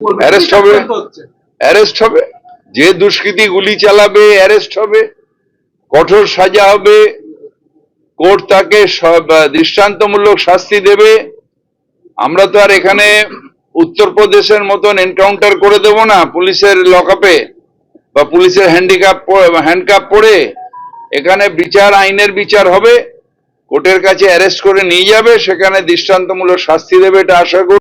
Arrest হবে, arrest হবে, যে দুষ্কৃতী গুলি চালাবে অ্যারেস্ট হবে, কঠোর সাজা হবে, কোর্ট তাকে দৃষ্টান্তমূলক শাস্তি দেবে। আমরা তো আর এখানে উত্তরপ্রদেশের মতন এনকাউন্টার করে দেব না পুলিশের লকআপে বা পুলিশের হ্যান্ডকাপ পরে। এখানে বিচার, আইনের বিচার হবে, কোর্টের কাছে অ্যারেস্ট করে নিয়ে যাবে, সেখানে দৃষ্টান্তমূলক শাস্তি দেবে, এটা আশা করি।